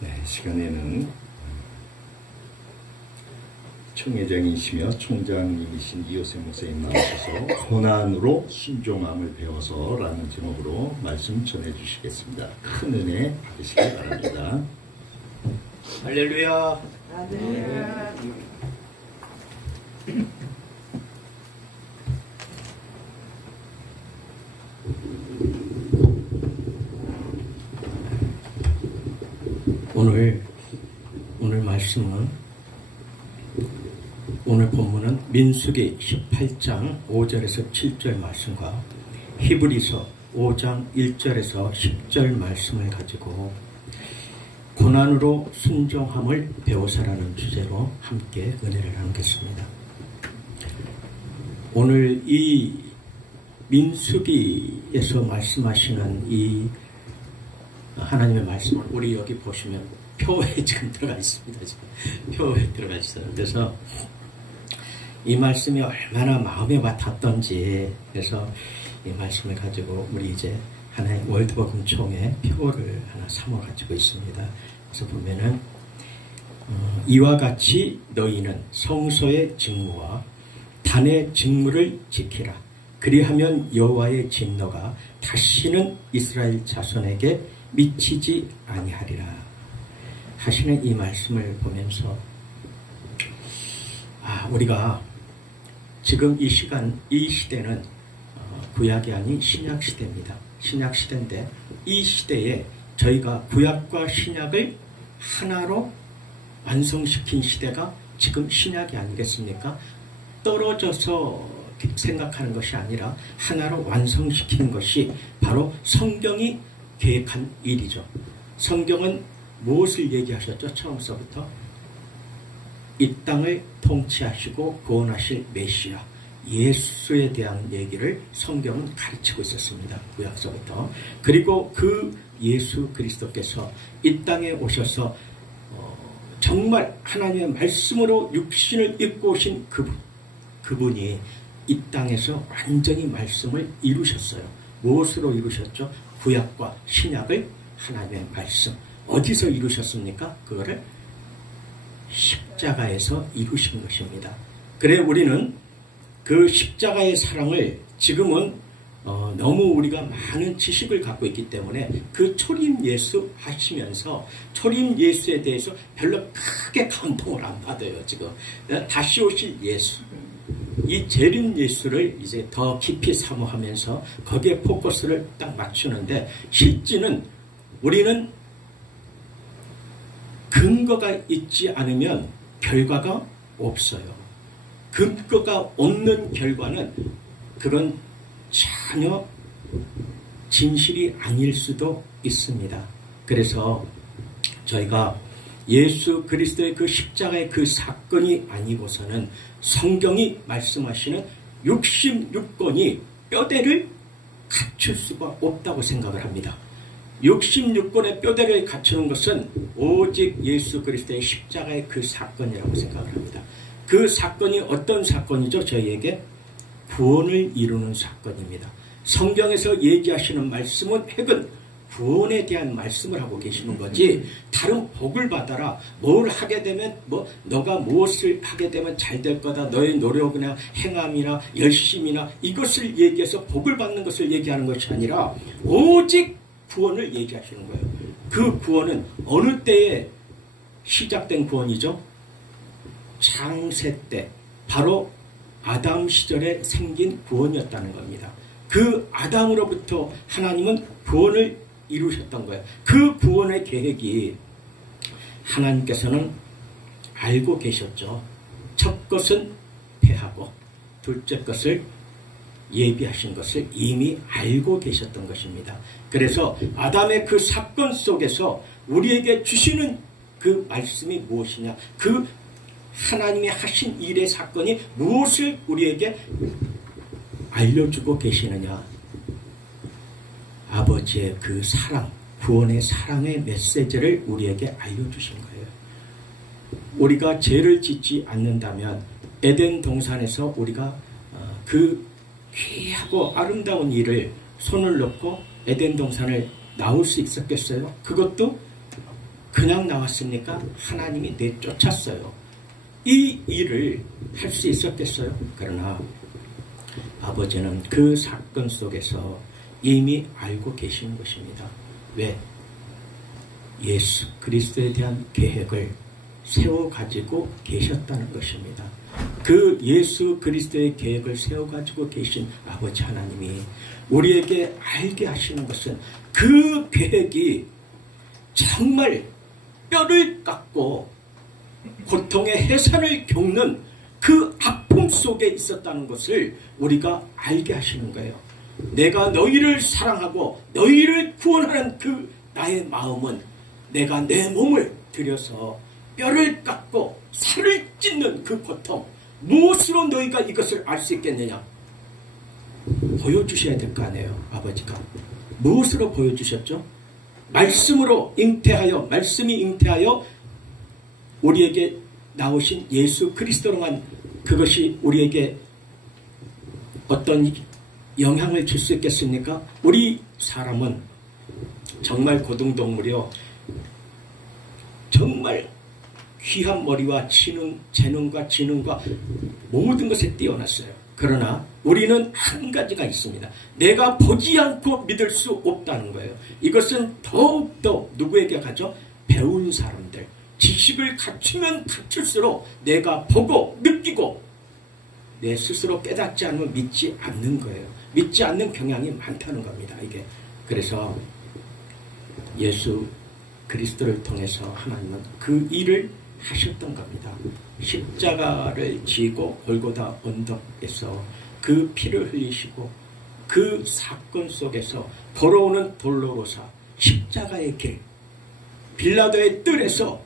네, 시간에는 총회장이시며 총장님이신 이호세 목사님 나오셔서 고난으로 순종함을 배워서라는 제목으로 말씀 전해주시겠습니다. 큰 은혜 받으시기 바랍니다. 할렐루야. 할렐루야. 오늘 말씀은, 오늘 본문은 민수기 18장 5절에서 7절 말씀과 히브리서 5장 1절에서 10절 말씀을 가지고 고난으로 순종함을 배우사라는 주제로 함께 은혜를 나누겠습니다. 오늘 이 민수기에서 말씀하시는 이 하나님의 말씀을 우리 여기 보시면 표에 지금 들어가 있습니다. 지금 표에 들어가 있어요. 그래서 이 말씀이 얼마나 마음에 와닿던지, 그래서 이 말씀을 가지고 우리 이제 하나의 월드복음 총회 표를 하나 삼아 가지고 있습니다. 그래서 보면은 이와 같이 너희는 성소의 직무와 단의 직무를 지키라. 그리하면 여호와의 진노가 다시는 이스라엘 자손에게 미치지 아니하리라 하시는 이 말씀을 보면서, 우리가 지금 이 시대는 구약이 아닌 신약 시대입니다. 신약 시대인데, 이 시대에 저희가 구약과 신약을 하나로 완성시킨 시대가 지금 신약이 아니겠습니까? 떨어져서 생각하는 것이 아니라 하나로 완성시키는 것이 바로 성경이 계획한 일이죠. 성경은 무엇을 얘기하셨죠? 처음서부터 이 땅을 통치하시고 구원하실 메시아 예수에 대한 얘기를 성경은 가르치고 있었습니다. 구약서부터. 그리고 그 예수 그리스도께서 이 땅에 오셔서 정말 하나님의 말씀으로 육신을 입고 오신 그분이 이 땅에서 완전히 말씀을 이루셨어요. 무엇으로 이루셨죠? 구약과 신약을 하나님의 말씀. 어디서 이루셨습니까? 그거를 십자가에서 이루신 것입니다. 그래 우리는 그 십자가의 사랑을 지금은 너무 우리가 많은 지식을 갖고 있기 때문에 그 초림 예수 하시면서 초림 예수에 대해서 별로 크게 감동을 안 받아요. 지금 다시 오실 예수, 이 재림 예수를 이제 더 깊이 사모하면서 거기에 포커스를 딱 맞추는데, 실제는 우리는 근거가 있지 않으면 결과가 없어요. 근거가 없는 결과는 그건 전혀 진실이 아닐 수도 있습니다. 그래서 저희가 예수 그리스도의 그 십자가의 그 사건이 아니고서는 성경이 말씀하시는 66권이 뼈대를 갖출 수가 없다고 생각을 합니다. 66권의 뼈대를 갖추는 것은 오직 예수 그리스도의 십자가의 그 사건이라고 생각을 합니다. 그 사건이 어떤 사건이죠? 저희에게 구원을 이루는 사건입니다. 성경에서 얘기하시는 말씀은 핵은 구원에 대한 말씀을 하고 계시는 거지, 다른 복을 받아라, 뭘 하게 되면 너가 무엇을 하게 되면 잘 될 거다, 너의 노력이나 행함이나 열심이나 이것을 얘기해서 복을 받는 것을 얘기하는 것이 아니라 오직 구원을 얘기하시는 거예요. 그 구원은 어느 때에 시작된 구원이죠? 창세 때, 바로 아담 시절에 생긴 구원이었다는 겁니다. 그 아담으로부터 하나님은 구원을 이루셨던 거예요. 그 구원의 계획이 하나님께서는 알고 계셨죠. 첫 것은 패하고 둘째 것을 예비하신 것을 이미 알고 계셨던 것입니다. 그래서 아담의 그 사건 속에서 우리에게 주시는 그 말씀이 무엇이냐, 그 하나님이 하신 일의 사건이 무엇을 우리에게 알려주고 계시느냐, 아버지의 그 사랑, 구원의 사랑의 메시지를 우리에게 알려주신 거예요. 우리가 죄를 짓지 않는다면 에덴 동산에서 우리가 그 귀하고 아름다운 일을 손을 놓고 에덴 동산을 나올 수 있었겠어요? 그것도 그냥 나왔습니까? 하나님이 내쫓았어요. 이 일을 할 수 있었겠어요? 그러나 아버지는 그 사건 속에서 이미 알고 계시는 것입니다. 왜? 예수 그리스도에 대한 계획을 세워가지고 계셨다는 것입니다. 그 예수 그리스도의 계획을 세워가지고 계신 아버지 하나님이 우리에게 알게 하시는 것은 그 계획이 정말 뼈를 깎고 고통의 해산을 겪는 그 아픔 속에 있었다는 것을 우리가 알게 하시는 거예요. 내가 너희를 사랑하고 너희를 구원하는 그 나의 마음은 내가 내 몸을 들여서 뼈를 깎고 살을 찢는 그 고통, 무엇으로 너희가 이것을 알 수 있겠느냐? 보여주셔야 될 거 아니에요, 아버지가. 무엇으로 보여주셨죠? 말씀으로 잉태하여, 말씀이 잉태하여 우리에게 나오신 예수 그리스도로만 그것이 우리에게 어떤 영향을 줄 수 있겠습니까? 우리 사람은 정말 고등동물이요, 정말 귀한 머리와 재능과 지능과 모든 것에 뛰어났어요. 그러나 우리는 한 가지가 있습니다. 내가 보지 않고 믿을 수 없다는 거예요. 이것은 더욱더 누구에게 가죠? 배운 사람들. 지식을 갖추면 갖출수록 내가 보고 느끼고 내 스스로 깨닫지 않으면 믿지 않는 거예요. 믿지 않는 경향이 많다는 겁니다. 이게. 그래서 예수 그리스도를 통해서 하나님은 그 일을 하셨던 겁니다. 십자가를 지고 골고다 언덕에서 그 피를 흘리시고 그 사건 속에서 걸어오는 돌로로사 십자가의 길, 빌라도의 뜰에서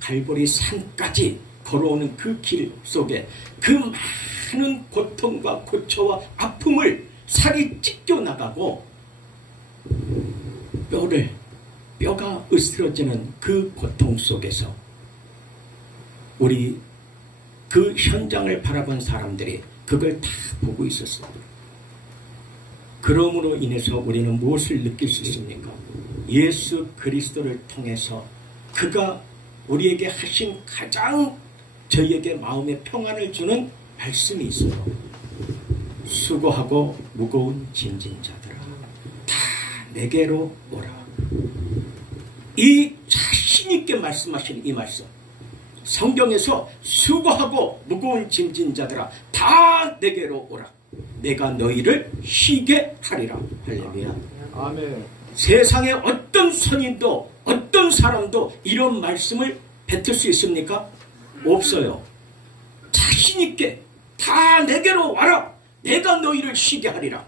갈보리 산까지 걸어오는 그 길 속에 그 많은 고통과 고초와 아픔을 살이 찢겨나가고 뼈가 으스러지는 그 고통 속에서 우리 그 현장을 바라본 사람들이 그걸 다 보고 있었어요. 그러므로 인해서 우리는 무엇을 느낄 수 있습니까? 예수 그리스도를 통해서 그가 우리에게 하신 가장 저희에게 마음의 평안을 주는 말씀이 있어요. 수고하고 무거운 짐진 자들아 다 내게로 오라. 이 자신 있게 말씀하시는 이 말씀, 성경에서 수고하고 무거운 짐진 자들아 다 내게로 오라. 내가 너희를 쉬게 하리라. 할렐루야. 아멘. 세상에 어떤 선인도 어떤 사람도 이런 말씀을 뱉을 수 있습니까? 없어요. 자신 있게 다 내게로 와라. 내가 너희를 쉬게 하리라.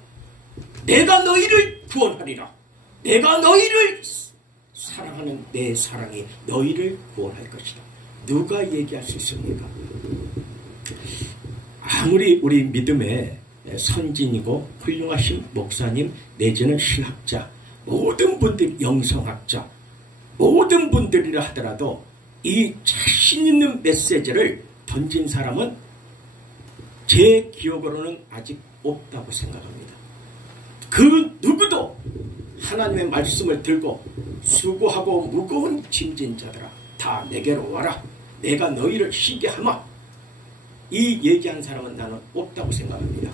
내가 너희를 구원하리라. 내가 너희를 사랑하는 내 사랑이 너희를 구원할 것이다. 누가 얘기할 수 있습니까? 아무리 우리 믿음의 선진이고 훌륭하신 목사님 내지는 신학자, 모든 분들, 영성학자, 모든 분들이라 하더라도 이 자신 있는 메시지를 던진 사람은 제 기억으로는 아직 없다고 생각합니다. 그 누구도 하나님의 말씀을 들고 수고하고 무거운 짐진 자들아 다 내게로 와라. 내가 너희를 쉬게 하마. 이 얘기한 사람은 나는 없다고 생각합니다.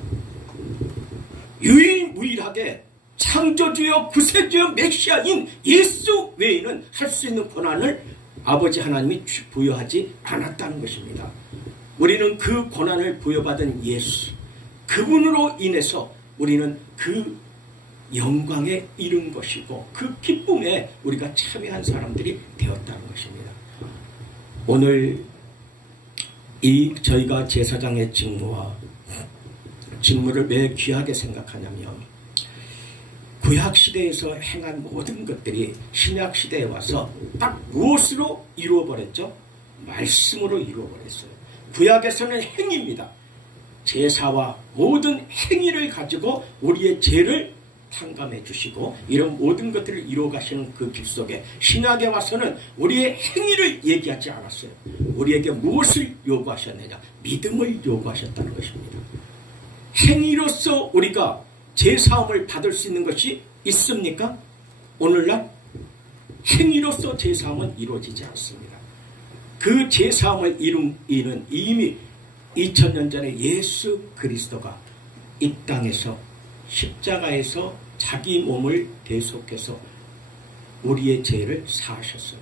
유일무이하게 창조주여 구세주여 메시아인 예수 외에는 할 수 있는 권한을 아버지 하나님이 부여하지 않았다는 것입니다. 우리는 그 권한을 부여받은 예수, 그분으로 인해서 우리는 그 영광에 이른 것이고 그 기쁨에 우리가 참여한 사람들이 되었다는 것입니다. 오늘 저희가 제사장의 직무를 왜 귀하게 생각하냐면 구약시대에서 행한 모든 것들이 신약시대에 와서 딱 무엇으로 이루어버렸죠? 말씀으로 이루어버렸어요. 구약에서는 행위입니다. 제사와 모든 행위를 가지고 우리의 죄를 탕감해 주시고 이런 모든 것들을 이루어 가시는 그 길 속에 신약에 와서는 우리의 행위를 얘기하지 않았어요. 우리에게 무엇을 요구하셨느냐? 믿음을 요구하셨다는 것입니다. 행위로서 우리가 제사함을 받을 수 있는 것이 있습니까? 오늘날 행위로서 제사함은 이루어지지 않습니다. 그 제사함을 이루는 이미 2000년 전에 예수 그리스도가 이 땅에서 십자가에서 자기 몸을 대속해서 우리의 죄를 사하셨어요.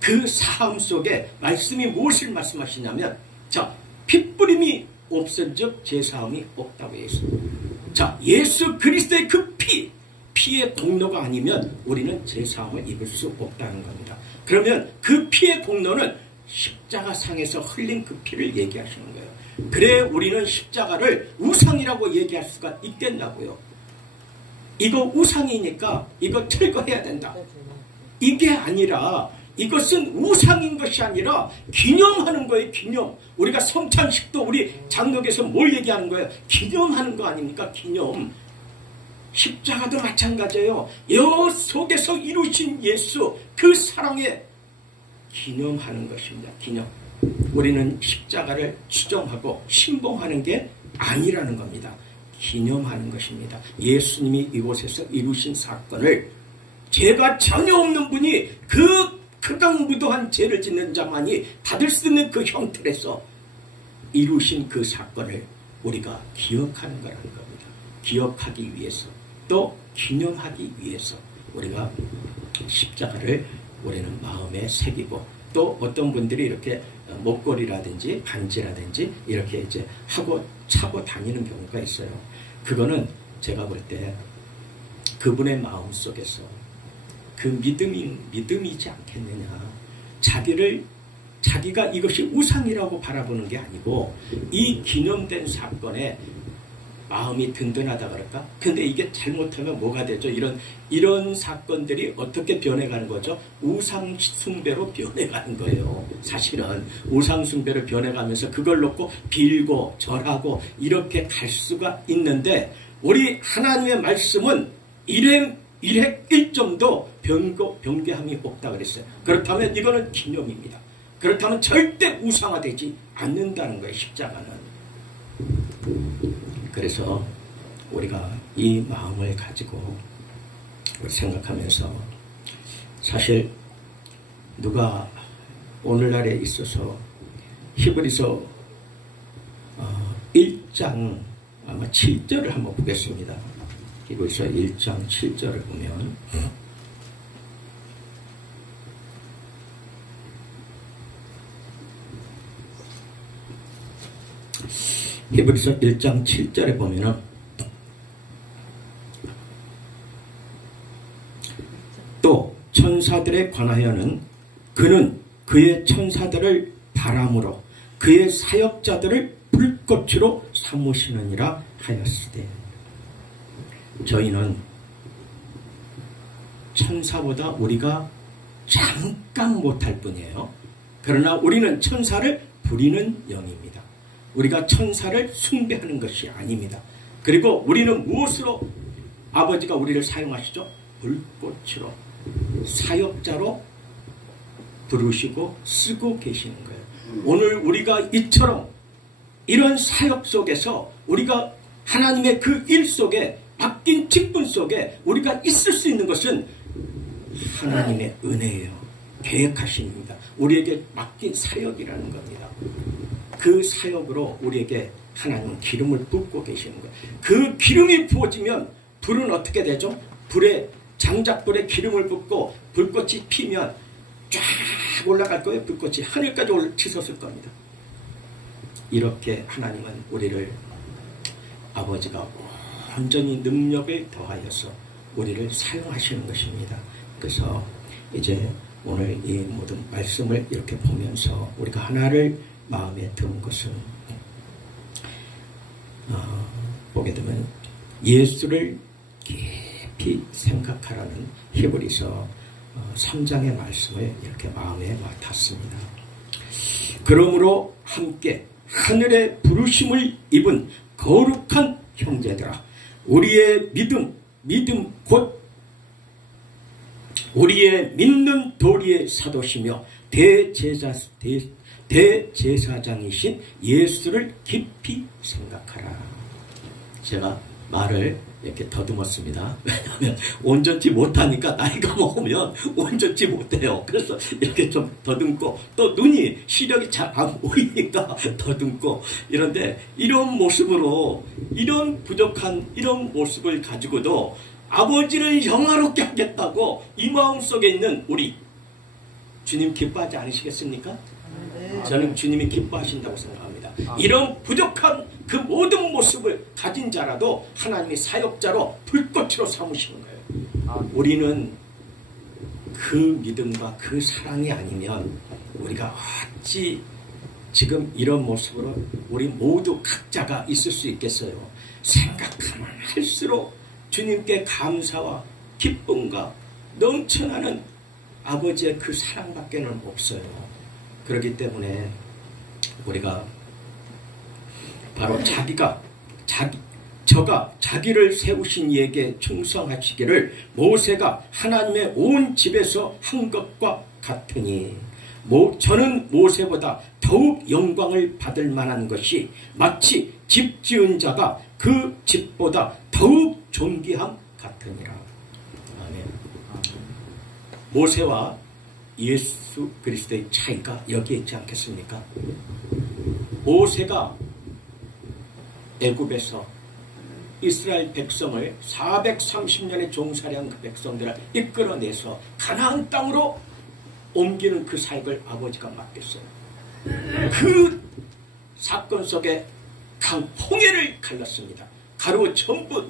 그 사함 속에 말씀이 무엇을 말씀하시냐면, 자, 핏뿌림이 없은즉 제사함이 없다고 했습니다. 자, 예수 그리스도의 그 피의 공로가 아니면 우리는 제사함을 입을 수 없다는 겁니다. 그러면 그 피의 공로는 십자가 상에서 흘린 그 피를 얘기하시는 거예요. 그래 우리는 십자가를 우상이라고 얘기할 수가 있겠냐고요. 이거 우상이니까 이거 철거해야 된다. 이게 아니라, 이것은 우상인 것이 아니라 기념하는 거예요. 기념. 우리가 성찬식도 우리 장로께서 뭘 얘기하는 거예요? 기념하는 거 아닙니까? 기념. 십자가도 마찬가지예요. 여 속에서 이루신 예수, 그 사랑에 기념하는 것입니다. 기념. 우리는 십자가를 추정하고 신봉하는 게 아니라는 겁니다. 기념하는 것입니다. 예수님이 이곳에서 이루신 사건을 죄가 전혀 없는 분이 그 극악무도한 죄를 짓는 자만이 받을 수 있는 그 형틀에서 이루신 그 사건을 우리가 기억하는 거라는 겁니다. 기억하기 위해서, 또 기념하기 위해서 우리가 십자가를 우리는 마음에 새기고, 또 어떤 분들이 이렇게 목걸이라든지 반지라든지 이렇게 이제 하고 차고 다니는 경우가 있어요. 그거는 제가 볼 때 그분의 마음 속에서 그 믿음이지 않겠느냐. 자기가 이것이 우상이라고 바라보는 게 아니고 이 기념된 사건에 마음이 든든하다 그럴까? 근데 이게 잘못하면 뭐가 되죠? 이런 사건들이 어떻게 변해가는 거죠? 우상숭배로 변해가는 거예요. 사실은 우상숭배로 변해가면서 그걸 놓고 빌고 절하고 이렇게 갈 수가 있는데, 우리 하나님의 말씀은 일점도 변개함이 없다 그랬어요. 그렇다면 이거는 기념입니다. 그렇다면 절대 우상화되지 않는다는 거예요. 십자가는. 그래서 우리가 이 마음을 가지고 생각하면서, 사실 누가 오늘날에 있어서 히브리서 1장 아마 7절을 한번 보겠습니다. 히브리서 1장 7절을 보면, 히브리서 1장 7절에 보면은 또 천사들에 관하여는 그는 그의 천사들을 바람으로 그의 사역자들을 불꽃으로 삼으시느니라 하였으되, 저희는 천사보다 우리가 잠깐 못할 뿐이에요. 그러나 우리는 천사를 부리는 영입니다. 우리가 천사를 숭배하는 것이 아닙니다. 그리고 우리는 무엇으로 아버지가 우리를 사용하시죠? 불꽃으로, 사역자로 부르시고 쓰고 계시는 거예요. 오늘 우리가 이처럼 이런 사역 속에서 우리가 하나님의 그 일 속에, 맡긴 직분 속에 우리가 있을 수 있는 것은 하나님의 은혜예요. 계획하십니다. 우리에게 맡긴 사역이라는 겁니다. 그 사역으로 우리에게 하나님은 기름을 붓고 계시는 거예요. 그 기름이 부어지면 불은 어떻게 되죠? 장작불에 기름을 붓고 불꽃이 피면 쫙 올라갈 거예요. 불꽃이 하늘까지 치솟을 겁니다. 이렇게 하나님은 우리를, 아버지가 온전히 능력을 더하여서 우리를 사용하시는 것입니다. 그래서 이제 오늘 이 모든 말씀을 이렇게 보면서 우리가 하나를 마음에 든 것은, 보게 되면 예수를 깊이 생각하라는 히브리서 3장의 말씀을 이렇게 마음에 와닿습니다. 그러므로 함께 하늘의 부르심을 입은 거룩한 형제들아, 우리의 믿음 곧 우리의 믿는 도리의 사도시며 대제사장이신 예수를 깊이 생각하라. 제가 말을 이렇게 더듬었습니다. 왜냐하면 온전치 못하니까 나이가 먹으면 온전치 못해요. 그래서 이렇게 좀 더듬고 또 눈이 시력이 잘 안 보이니까 더듬고 이런데 이런 모습으로 이런 부족한 이런 모습을 가지고도 아버지를 영화롭게 하겠다고 이 마음속에 있는 우리 주님 기뻐하지 않으시겠습니까? 저는 주님이 기뻐하신다고 생각합니다. 이런 부족한 그 모든 모습을 가진 자라도 하나님이 사역자로 불꽃으로 삼으시는 거예요. 우리는 그 믿음과 그 사랑이 아니면 우리가 어찌 지금 이런 모습으로 우리 모두 각자가 있을 수 있겠어요. 생각하면 할수록 주님께 감사와 기쁨과 넘쳐나는 아버지의 그 사랑밖에는 없어요. 그렇기 때문에 우리가 바로 저가 자기를 세우신 이에게 충성하시기를 모세가 하나님의 온 집에서 한 것과 같으니 저는 모세보다 더욱 영광을 받을 만한 것이 마치 집 지은 자가 그 집보다 더욱 존귀함 같으니라. 아멘. 모세와 예수 그리스도의 차이가 여기에 있지 않겠습니까? 모세가 애굽에서 이스라엘 백성을 430년의 종살이한 그 백성들을 이끌어내서 가나안 땅으로 옮기는 그 사역을 아버지가 맡겼어요. 그 사건 속에 강 홍해를 갈랐습니다. 가로 전부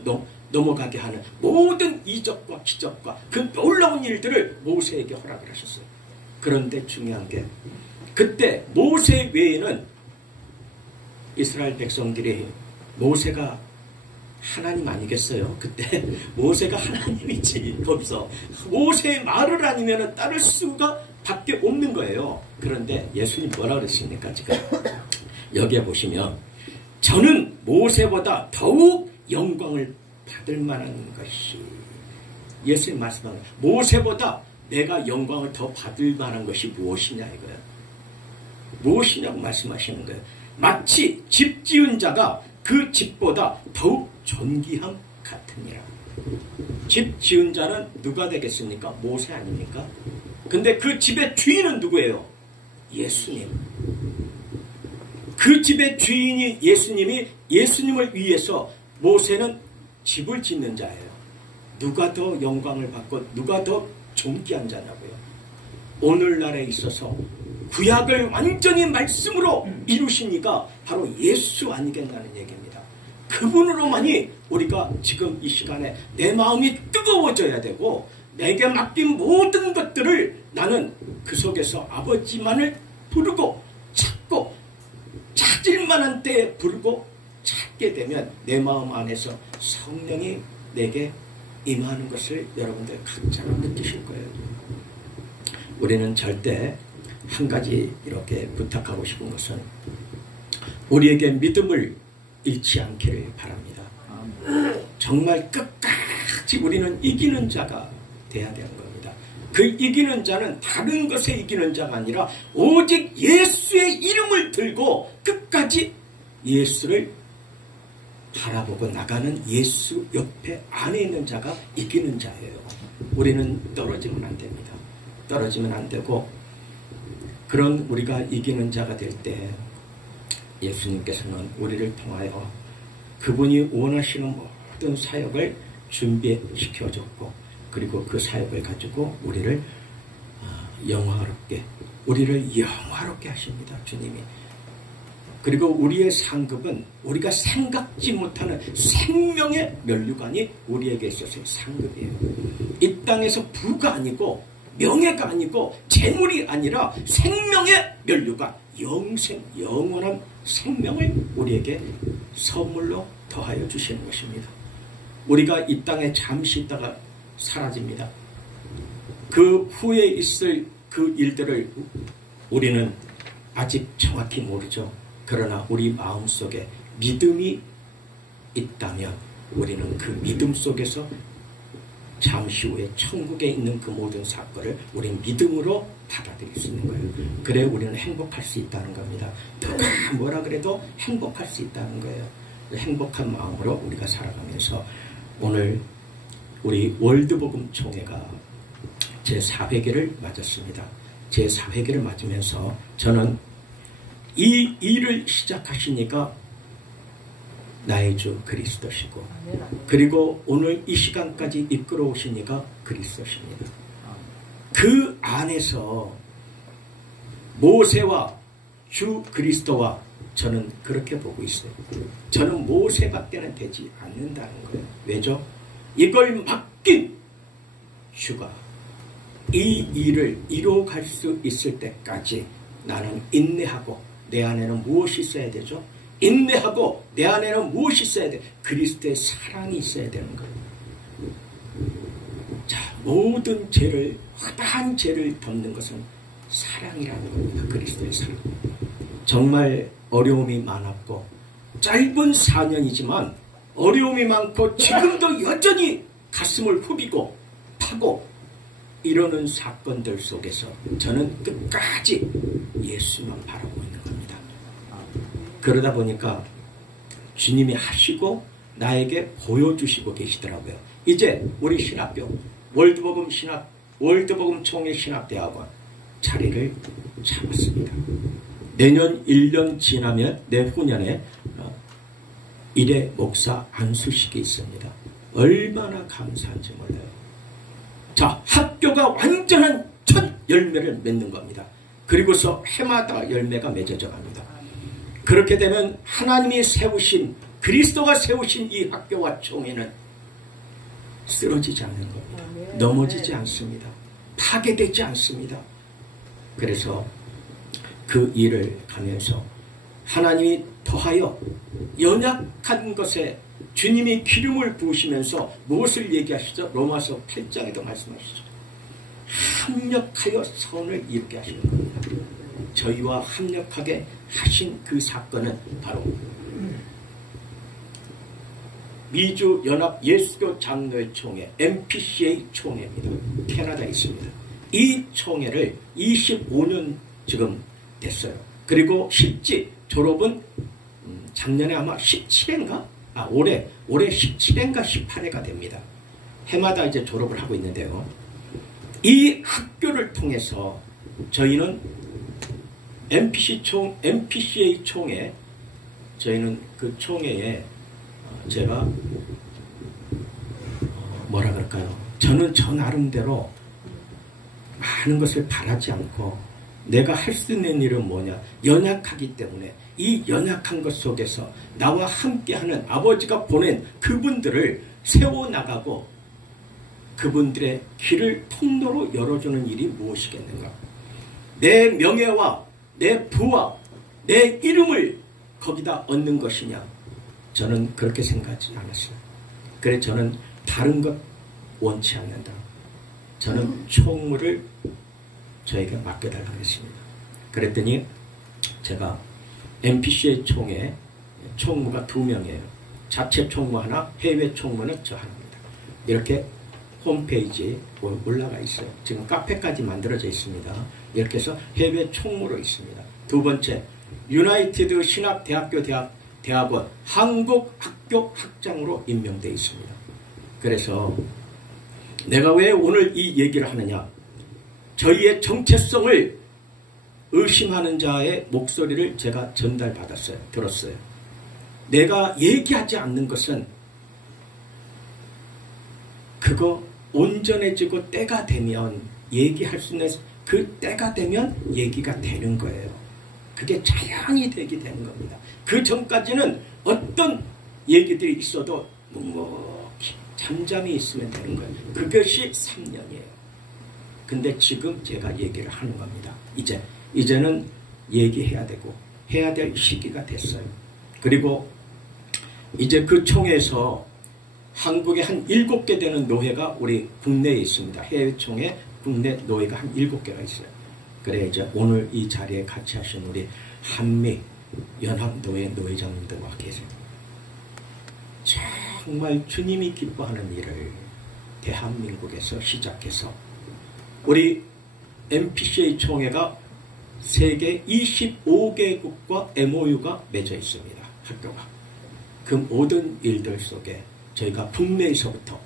넘어가게 하는 모든 이적과 기적과 그 놀라운 일들을 모세에게 허락을 하셨어요. 그런데 중요한 게 그때 모세 외에는 이스라엘 백성들이 모세가 하나님 아니겠어요? 그때 모세가 하나님이지. 거기서 모세의 말을 아니면 따를 수가 밖에 없는 거예요. 그런데 예수님 뭐라 그랬습니까? 지금 여기에 보시면 저는 모세보다 더욱 영광을 받을 만한 것이 예수님 말씀하는 모세보다 내가 영광을 더 받을 만한 것이 무엇이냐 이거예요. 무엇이냐고 말씀하시는 거예요. 마치 집 지은 자가 그 집보다 더욱 존귀함 같으니라. 집 지은 자는 누가 되겠습니까? 모세 아닙니까? 근데 그 집의 주인은 누구예요? 예수님. 그 집의 주인이 예수님이 예수님을 위해서 모세는 집을 짓는 자예요. 누가 더 영광을 받고 누가 더 존귀한 자냐고요. 오늘날에 있어서 구약을 완전히 말씀으로 이루신 이가 바로 예수 아니겠냐는 얘기입니다. 그분으로만이 우리가 지금 이 시간에 내 마음이 뜨거워져야 되고 내게 맡긴 모든 것들을 나는 그 속에서 아버지만을 부르고 찾고 찾을 만한 때에 부르고 찾게 되면 내 마음 안에서 성령이 내게 임하는 것을 여러분들 각자가 느끼실 거예요. 우리는 절대 한 가지 이렇게 부탁하고 싶은 것은 우리에게 믿음을 잃지 않기를 바랍니다. 정말 끝까지 우리는 이기는 자가 돼야 되는 겁니다. 그 이기는 자는 다른 것에 이기는 자가 아니라 오직 예수의 이름을 들고 끝까지 예수를 바라보고 나가는 예수 옆에 안에 있는 자가 이기는 자예요. 우리는 떨어지면 안 됩니다. 떨어지면 안 되고 그런 우리가 이기는 자가 될 때 예수님께서는 우리를 통하여 그분이 원하시는 모든 사역을 준비시켜줬고 그리고 그 사역을 가지고 우리를 영화롭게 하십니다. 주님이. 그리고 우리의 상급은 우리가 생각지 못하는 생명의 면류관이 우리에게 있어서의 상급이에요. 이 땅에서 부가 아니고 명예가 아니고 재물이 아니라 생명의 면류관, 영원한 생명을 우리에게 선물로 더하여 주시는 것입니다. 우리가 이 땅에 잠시 있다가 사라집니다. 그 후에 있을 그 일들을 우리는 아직 정확히 모르죠. 그러나 우리 마음속에 믿음이 있다면 우리는 그 믿음 속에서 잠시 후에 천국에 있는 그 모든 사건을 우리는 믿음으로 받아들일 수 있는 거예요. 그래 우리는 행복할 수 있다는 겁니다. 누가 뭐라 그래도 행복할 수 있다는 거예요. 행복한 마음으로 우리가 살아가면서 오늘 우리 월드복음 총회가 제4회기를 맞았습니다. 제4회기를 맞으면서 저는 이 일을 시작하시니까 나의 주 그리스도시고, 그리고 오늘 이 시간까지 이끌어 오시니까 그리스도십니다. 그 안에서 모세와 주 그리스도와 저는 그렇게 보고 있어요. 저는 모세밖에는 되지 않는다는 거예요. 왜죠? 이걸 맡긴 주가 이 일을 이루어갈 수 있을 때까지 나는 인내하고, 내 안에는 무엇이 있어야 되죠? 인내하고 내 안에는 무엇이 있어야 돼? 그리스도의 사랑이 있어야 되는 거예요. 자, 모든 죄를, 허다한 죄를 덮는 것은 사랑이라는 겁니다. 그리스도의 사랑. 정말 어려움이 많았고 짧은 4년이지만 어려움이 많고 지금도 여전히 가슴을 후비고 파고 이러는 사건들 속에서 저는 끝까지 예수만 바라보고 있는 겁니다. 그러다 보니까 주님이 하시고 나에게 보여주시고 계시더라고요. 이제 우리 신학교 월드복음 총회 신학대학원 자리를 잡았습니다. 내년 1년 지나면 내후년에 1회 목사 안수식이 있습니다. 얼마나 감사한지 몰라요. 자, 학교가 완전한 첫 열매를 맺는 겁니다. 그리고서 해마다 열매가 맺어져 갑니다. 그렇게 되면 하나님이 세우신, 그리스도가 세우신 이 학교와 총회는 쓰러지지 않는 겁니다. 넘어지지 않습니다. 파괴되지 않습니다. 그래서 그 일을 가면서 하나님이 더하여 연약한 것에 주님이 기름을 부으시면서 무엇을 얘기하시죠? 로마서 8장에도 말씀하시죠. 합력하여 선을 이루게 하시는 겁니다. 저희와 합력하게 하신 그 사건은 바로 미주 연합 예수교 장로회 총회 MPCA 총회입니다. 캐나다에 있습니다. 이 총회를 25년 지금 됐어요. 그리고 실제 졸업은 작년에 아마 17회인가? 올해 17회인가 18회가 됩니다. 해마다 이제 졸업을 하고 있는데요. 이 학교를 통해서 저희는 MPCA 총회, 저희는 그 총회에 제가 뭐라 그럴까요? 저는 저 나름대로 많은 것을 바라지 않고 내가 할 수 있는 일은 뭐냐? 연약하기 때문에 이 연약한 것 속에서 나와 함께하는 아버지가 보낸 그분들을 세워나가고 그분들의 길을 통로로 열어주는 일이 무엇이겠는가? 내 명예와 내 부와 내 이름을 거기다 얻는 것이냐? 저는 그렇게 생각하지 않았어요. 그래서 저는 다른 것 원치 않는다. 저는 총무를 저에게 맡겨달라고 했습니다. 그랬더니 제가 MPCA 총회 총무가 2명이에요. 자체 총무 하나, 해외 총무는 저 하나입니다. 이렇게 홈페이지에 올라가 있어요. 지금 카페까지 만들어져 있습니다. 이렇게 해서 해외 총무로 있습니다. 두 번째, 유나이티드 신학대학교 대학원 한국학교 학장으로 임명되어 있습니다. 그래서 내가 왜 오늘 이 얘기를 하느냐? 저희의 정체성을 의심하는 자의 목소리를 제가 전달받았어요. 들었어요. 내가 얘기하지 않는 것은 그거 온전해지고 때가 되면 얘기할 수 있는 그 때가 되면 얘기가 되는 거예요. 그게 자연히 되게 되는 겁니다. 그 전까지는 어떤 얘기들이 있어도 잠잠히 있으면 되는 거예요. 그것이 3년이에요. 근데 지금 제가 얘기를 하는 겁니다. 이제는 얘기해야 되고 해야 될 시기가 됐어요. 그리고 이제 그 총회에서 한국에 한 7개 되는 노회가 우리 국내에 있습니다. 해외 총회 국내 노회가 한 7개가 있어요. 그래 이제 오늘 이 자리에 같이 하신 우리 한미 연합노회 노회장님들과 계세요. 정말 주님이 기뻐하는 일을 대한민국에서 시작해서 우리 MPCA 총회가 세계 25개국과 MOU가 맺어 있습니다. 학교가. 그 모든 일들 속에 저희가 북미에서부터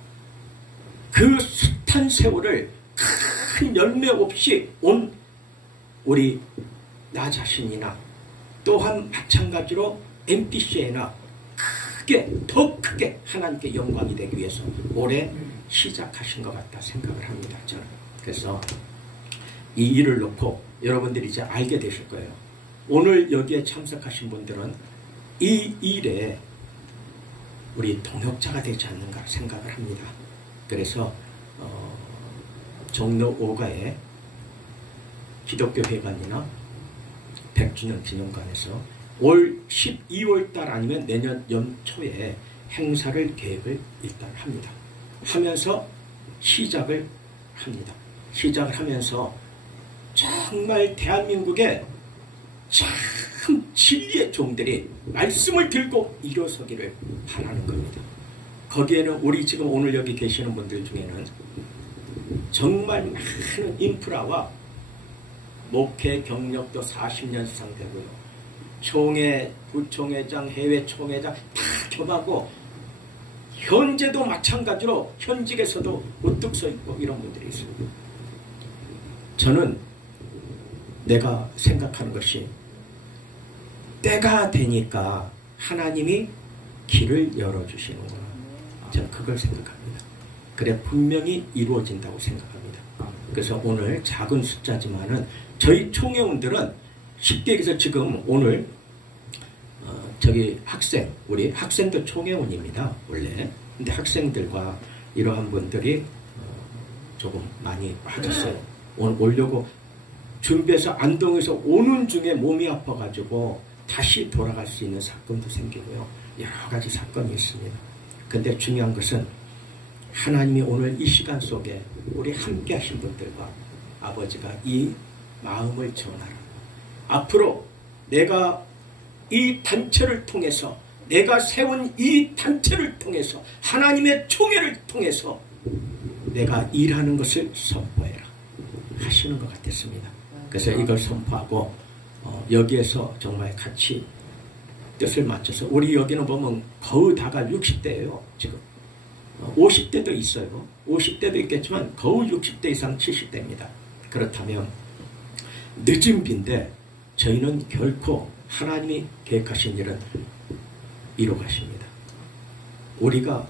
그 숱한 세월을 큰 열매 없이 온 우리 나 자신이나 또한 마찬가지로 MBC에나 더 크게 하나님께 영광이 되기 위해서 올해 시작하신 것 같다 생각을 합니다. 저는. 그래서 이 일을 놓고 여러분들이 이제 알게 되실 거예요. 오늘 여기에 참석하신 분들은 이 일에 우리 동역자가 되지 않는가 생각을 합니다. 그래서 종로 5가의 기독교 회관이나 100주년 기념관에서 올 12월 달 아니면 내년 연초에 행사를 계획을 일단 합니다. 하면서 시작을 합니다. 시작을 하면서 정말 대한민국의 참 진리의 종들이 말씀을 들고 일어서기를 바라는 겁니다. 거기에는 우리 지금 오늘 여기 계시는 분들 중에는 정말 많은 인프라와 목회 경력도 40년 이상 되고요. 총회, 부총회장, 해외 총회장 다 겸하고 현재도 마찬가지로 현직에서도 우뚝 서 있고 이런 분들이 있습니다. 저는 내가 생각하는 것이 때가 되니까 하나님이 길을 열어주시는구나. 저는 그걸 생각합니다. 그래 분명히 이루어진다고 생각합니다. 그래서 오늘 작은 숫자지만은 저희 총회원들은 쉽게 얘기해서 지금 오늘 저기 학생, 우리 학생도 총회원입니다. 원래. 근데 학생들과 이러한 분들이 조금 많이 빠졌어요. 오늘 오려고 준비해서 안동에서 오는 중에 몸이 아파가지고 다시 돌아갈 수 있는 사건도 생기고요. 여러 가지 사건이 있습니다. 근데 중요한 것은 하나님이 오늘 이 시간 속에 우리 함께 하신 분들과 아버지가 이 마음을 전하라. 앞으로 내가 이 단체를 통해서 내가 세운 이 단체를 통해서 하나님의 총회를 통해서 내가 일하는 것을 선포해라 하시는 것 같았습니다. 그래서 이걸 선포하고 여기에서 정말 같이 뜻을 맞춰서 우리 여기는 보면 거의 다가 60대예요. 지금 50대도 있어요. 50대도 있겠지만 거의 60대 이상 70대입니다. 그렇다면 늦은 비인데 저희는 결코 하나님이 계획하신 일은 이루어가십니다. 우리가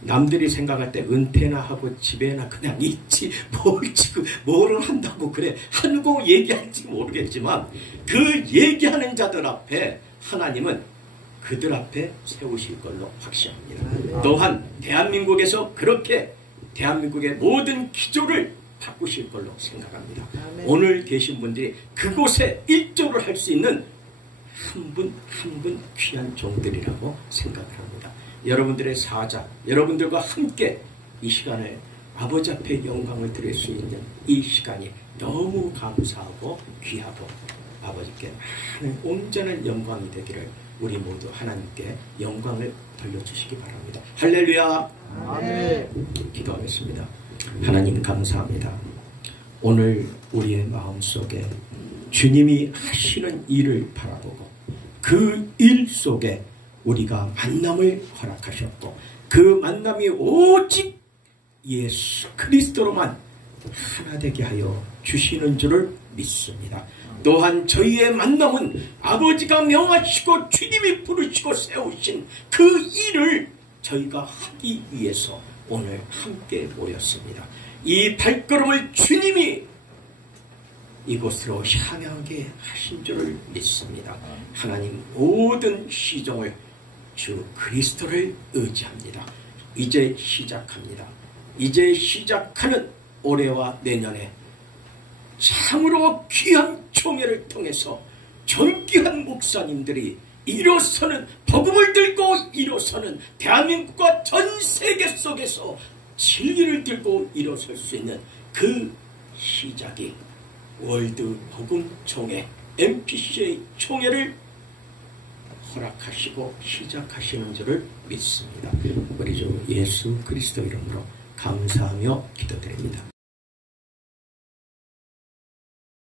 남들이 생각할 때 은퇴나 하고 집에나 그냥 있지 뭘 지금 뭐를 한다고 그래 하고 얘기할지 모르겠지만 그 얘기하는 자들 앞에 하나님은 그들 앞에 세우실 걸로 확신합니다. 또한 대한민국에서 그렇게 대한민국의 모든 기조를 바꾸실 걸로 생각합니다. 오늘 계신 분들이 그곳에 일조를 할 수 있는 한 분 한 분 귀한 종들이라고 생각을 합니다. 여러분들의 사자, 여러분들과 함께 이 시간에 아버지 앞에 영광을 드릴 수 있는 이 시간이 너무 감사하고 귀하고 아버지께 많은 온전한 영광이 되기를 우리 모두 하나님께 영광을 돌려주시기 바랍니다. 할렐루야. 아멘. 기도하겠습니다. 하나님 감사합니다. 오늘 우리의 마음속에 주님이 하시는 일을 바라보고 그 일 속에 우리가 만남을 허락하셨고 그 만남이 오직 예수 그리스도로만 하나 되게 하여 주시는 줄을 믿습니다. 또한 저희의 만남은 아버지가 명하시고 주님이 부르시고 세우신 그 일을 저희가 하기 위해서 오늘 함께 모였습니다. 이 발걸음을 주님이 이곳으로 향하게 하신 줄을 믿습니다. 하나님 모든 시종을 주 그리스도를 의지합니다. 이제 시작합니다. 이제 시작하는 올해와 내년에 참으로 귀한 총회를 통해서 존귀한 목사님들이 일어서는 복음을 들고 일어서는 대한민국과 전 세계 속에서 진리를 들고 일어설 수 있는 그 시작이 월드 복음 총회 MPC의 총회를 허락하시고 시작하시는 줄을 믿습니다. 우리 주 예수 그리스도 이름으로 감사하며 기도드립니다.